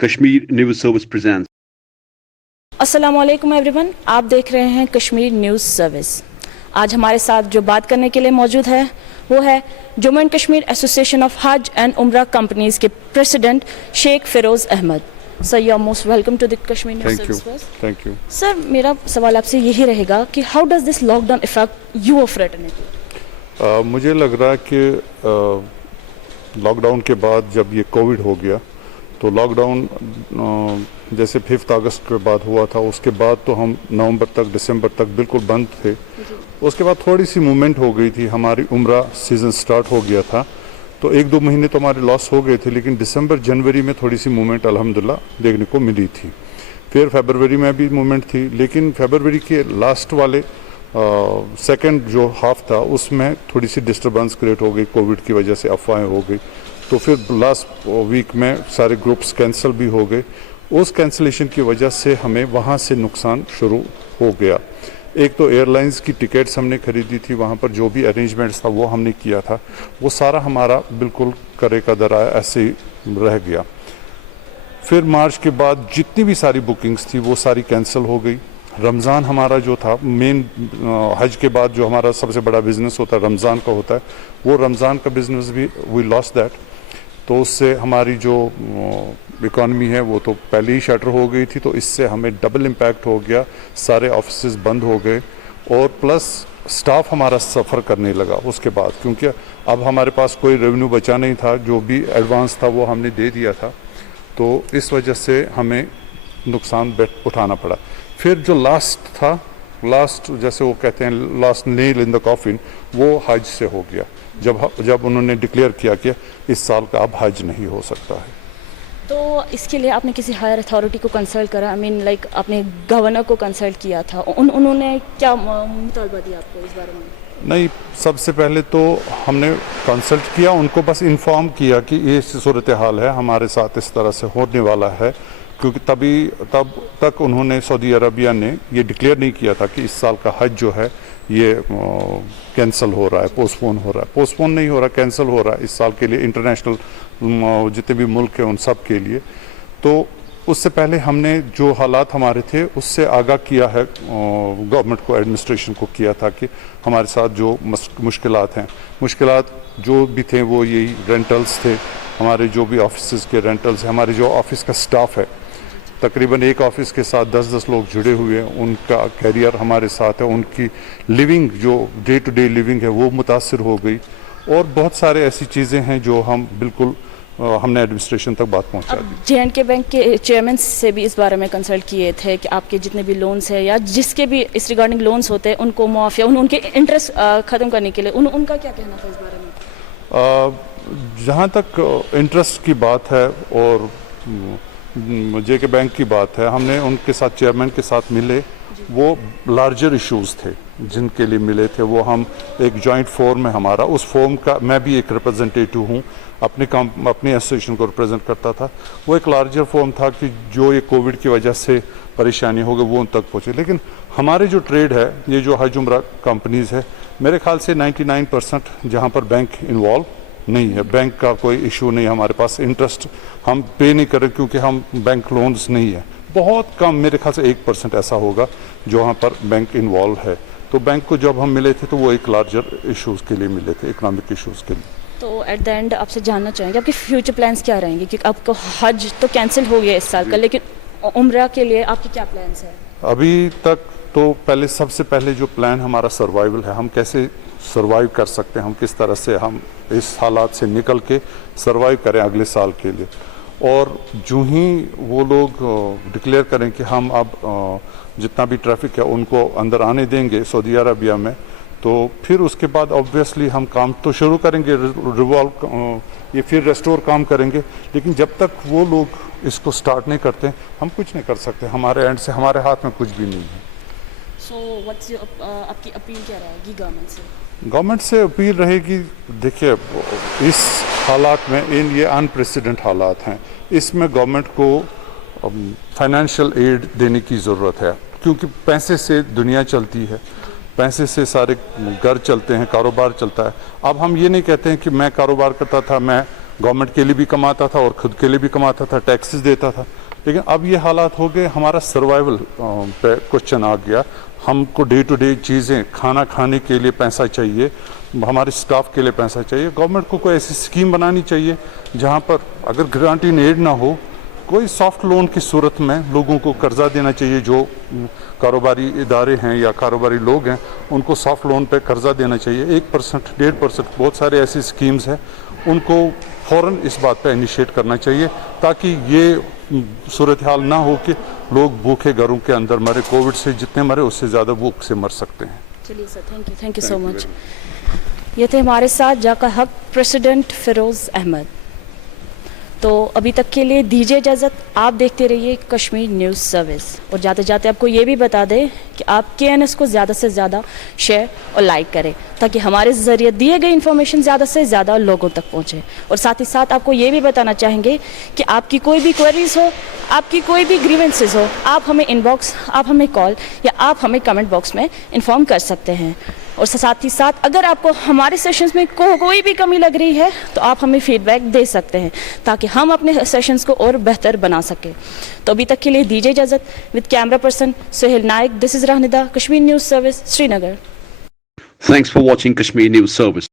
Kashmir News Service presents. अस्सलाम वालेकुम everyone, आप देख रहे हैं कश्मीर न्यूज़ सर्विस। आज हमारे साथ जो बात करने के लिए मौजूद है वो है Jammu and Kashmir association of Hajj and Umrah companies के president Sheikh Firoz Ahmad. Sir, you are most welcome to the Kashmir news service. Thank you. Sir, मेरा सवाल आपसे यही रहेगा कि how does this lockdown effect you of fraternity? मुझे लग रहा है कि लॉकडाउन के बाद जब ये कोविड हो गया तो लॉकडाउन जैसे 5 अगस्त के बाद हुआ था, उसके बाद तो हम नवंबर तक दिसंबर तक बिल्कुल बंद थे। उसके बाद थोड़ी सी मूवमेंट हो गई थी, हमारी उम्रा सीज़न स्टार्ट हो गया था, तो 1-2 महीने तो हमारे लॉस हो गए थे, लेकिन दिसंबर जनवरी में थोड़ी सी मूवमेंट अल्हम्दुलिल्लाह देखने को मिली थी। फिर फरवरी में भी मूवमेंट थी, लेकिन फरवरी के लास्ट वाले सेकंड जो हाफ था उसमें थोड़ी सी डिस्टर्बेंस क्रिएट हो गई, कोविड की वजह से अफवाहें हो गई। तो फिर लास्ट वीक में सारे ग्रुप्स कैंसिल भी हो गए। उस कैंसिलेशन की वजह से हमें वहाँ से नुकसान शुरू हो गया। एक तो एयरलाइंस की टिकट्स हमने खरीदी थी, वहाँ पर जो भी अरेंजमेंट्स था वो हमने किया था, वो सारा हमारा बिल्कुल करे का दर ऐसे ही रह गया। फिर मार्च के बाद जितनी भी सारी बुकिंग्स थी वो सारी कैंसिल हो गई। रमज़ान हमारा जो था मेन, हज के बाद जो हमारा सबसे बड़ा बिज़नेस होता है रमज़ान का होता है, वो रमज़ान का बिज़नेस भी वी लॉस्ट दैट। तो उससे हमारी जो इकॉनमी है वो तो पहले ही शटर हो गई थी, तो इससे हमें डबल इम्पैक्ट हो गया। सारे ऑफिसेज बंद हो गए और प्लस स्टाफ हमारा सफ़र करने लगा उसके बाद, क्योंकि अब हमारे पास कोई रेवेन्यू बचा नहीं था, जो भी एडवांस था वो हमने दे दिया था, तो इस वजह से हमें नुकसान उठाना पड़ा। फिर जो लास्ट जैसे वो कहते हैं last nail in the coffin, वो हज से हो गया, जब उन्होंने डिक्लेयर किया कि इस साल का अब हज नहीं हो सकता है। तो इसके लिए आपने किसी हायर अथॉरिटी को कंसल्ट करा? आई मीन लाइक आपने गवर्नर को कंसल्ट किया था, उन्होंने क्या मुतालबा दिया आपको इस बारे में? नहीं, सबसे पहले तो हमने कंसल्ट किया, उनको बस इन्फॉर्म किया कि ये सूरत हाल है, हमारे साथ इस तरह से होने वाला है, क्योंकि तब तक उन्होंने सऊदी अरबिया ने ये डिक्लेयर नहीं किया था कि इस साल का हज जो है ये कैंसिल हो रहा है, पोस्टपोन हो रहा है। पोस्टपोन नहीं हो रहा, कैंसिल हो रहा है इस साल के लिए, इंटरनेशनल जितने भी मुल्क हैं उन सब के लिए। तो उससे पहले हमने जो हालात हमारे थे उससे आगाह किया है, गवर्नमेंट को, एडमिनिस्ट्रेशन को किया था कि हमारे साथ जो मुश्किलात जो भी थे वो यही रेंटल्स थे, हमारे जो भी ऑफिस के रेंटल्स, हमारे जो ऑफिस का स्टाफ है, तकरीबन एक ऑफिस के साथ 10-10 लोग जुड़े हुए हैं, उनका कैरियर हमारे साथ है, उनकी लिविंग जो डे टू डे लिविंग है वो मुतासर हो गई। और बहुत सारे ऐसी चीज़ें हैं जो हम बिल्कुल हमने एडमिनिस्ट्रेशन तक बात पहुंचा दी। J&K बैंक के चेयरमैन से भी इस बारे में कंसल्ट किए थे कि आपके जितने भी लोन्स हैं या जिसके भी इस रिगार्डिंग लोन्स होते हैं उनको मुआफ़ या उनके इंटरेस्ट ख़त्म करने के लिए उनका क्या कहना था इस बारे में? जहाँ तक इंटरेस्ट की बात है और JK बैंक की बात है, हमने उनके साथ, चेयरमैन के साथ मिले, वो लार्जर इश्यूज़ थे जिनके लिए मिले थे। वो हम एक जॉइंट फोरम है हमारा, उस फोरम का मैं भी एक रिप्रेजेंटेटिव हूँ, अपनी एसोसिएशन को रिप्रेजेंट करता था। वो एक लार्जर फोरम था कि जो ये कोविड की वजह से परेशानी हो गई वो उन तक पहुँचे। लेकिन हमारे जो ट्रेड है, ये जो हज उम्रा कंपनीज़ है, मेरे ख्याल से 99% जहाँ पर बैंक इन्वॉल्व नहीं है, बैंक का कोई इशू नहीं है हमारे पास। इंटरेस्ट हम पे नहीं करें क्योंकि हम बैंक लोन्स नहीं है, बहुत कम, मेरे ख्याल से 1% ऐसा होगा जो वहाँ पर बैंक इन्वॉल्व है। तो बैंक को जब हम मिले थे तो वो एक लार्जर इश्यूज़ के लिए मिले थे, इकोनॉमिक इश्यूज़ के लिए। तो एट द एंड आपसे जानना चाहेंगे आपके फ्यूचर प्लान्स क्या रहेंगे, क्योंकि आपको हज तो कैंसिल हो गया इस साल का, लेकिन उम्रा के लिए आपके क्या प्लान्स हैं? अभी तक तो सबसे पहले जो प्लान हमारा सर्वाइवल है, हम कैसे सर्वाइव कर सकते हैं, हम किस तरह से हम इस हालात से निकल के सर्वाइव करें अगले साल के लिए। और जो ही वो लोग डिक्लेयर करें कि हम अब जितना भी ट्रैफिक है उनको अंदर आने देंगे सऊदी अरबिया में, तो फिर उसके बाद ऑब्वियसली हम काम तो शुरू करेंगे, ये फिर रेस्टोर काम करेंगे। लेकिन जब तक वो लोग इसको स्टार्ट नहीं करते हम कुछ नहीं कर सकते, हमारे एंड से, हमारे हाथ में कुछ भी नहीं है। सो व्हाट्स आपकी अपील क्या रहेगी गवर्नमेंट से? गवर्नमेंट से अपील रहेगी, देखिए इस हालात में, ये अनप्रेसिडेंट हालात हैं, इसमें गवर्नमेंट को फाइनेंशियल एड देने की ज़रूरत है, क्योंकि पैसे से दुनिया चलती है, पैसे से सारे घर चलते हैं, कारोबार चलता है। अब हम ये नहीं कहते हैं कि मैं कारोबार करता था, मैं गवर्नमेंट के लिए भी कमाता था और खुद के लिए भी कमाता था, टैक्सेस देता था। लेकिन अब ये हालात हो गए, हमारा सर्वाइवल पे क्वेश्चन आ गया। हमको डे टू डे चीज़ें, खाना खाने के लिए पैसा चाहिए, हमारे स्टाफ के लिए पैसा चाहिए। गवर्नमेंट को कोई ऐसी स्कीम बनानी चाहिए जहाँ पर अगर ग्रांट इन एड ना हो, कोई सॉफ्ट लोन की सूरत में लोगों को कर्जा देना चाहिए। जो कारोबारी इदारे हैं या कारोबारी लोग हैं उनको सॉफ्ट लोन पे कर्जा देना चाहिए। 1%, 1.5%, बहुत सारे ऐसी स्कीम्स हैं, उनको फ़ौरन इस बात पे इनिशिएट करना चाहिए ताकि ये सूरत हाल ना हो कि लोग भूखे घरों के अंदर मरे। कोविड से जितने मरे उससे ज़्यादा भूख से मर सकते हैं। चलिए sir, thank you so much. ये थे हमारे साथ जाका हक प्रेसिडेंट फिरोज़ अहमद। तो अभी तक के लिए दीजिए इजाज़त। आप देखते रहिए कश्मीर न्यूज़ सर्विस। और जाते जाते आपको ये भी बता दें कि आप KNS को ज़्यादा से ज़्यादा शेयर और लाइक करें ताकि हमारे ज़रिए दिए गए इन्फॉर्मेशन ज़्यादा से ज़्यादा लोगों तक पहुँचे। और साथ ही साथ आपको ये भी बताना चाहेंगे कि आपकी कोई भी क्वेरीज हो, आपकी कोई भी ग्रीवेंसेस हो, आप हमें इनबॉक्स, आप हमें कॉल या आप हमें कमेंट बॉक्स में इन्फॉर्म कर सकते हैं। और साथ ही साथ अगर आपको हमारे सेशंस में कोई भी कमी लग रही है तो आप हमें फीडबैक दे सकते हैं ताकि हम अपने सेशंस को और बेहतर बना सकें। तो अभी तक के लिए दीजिए इजाज़त। With camera person Suhail Naik, this is Rahnida, Kashmir news service, Srinagar. Thanks for watching Kashmir News Service.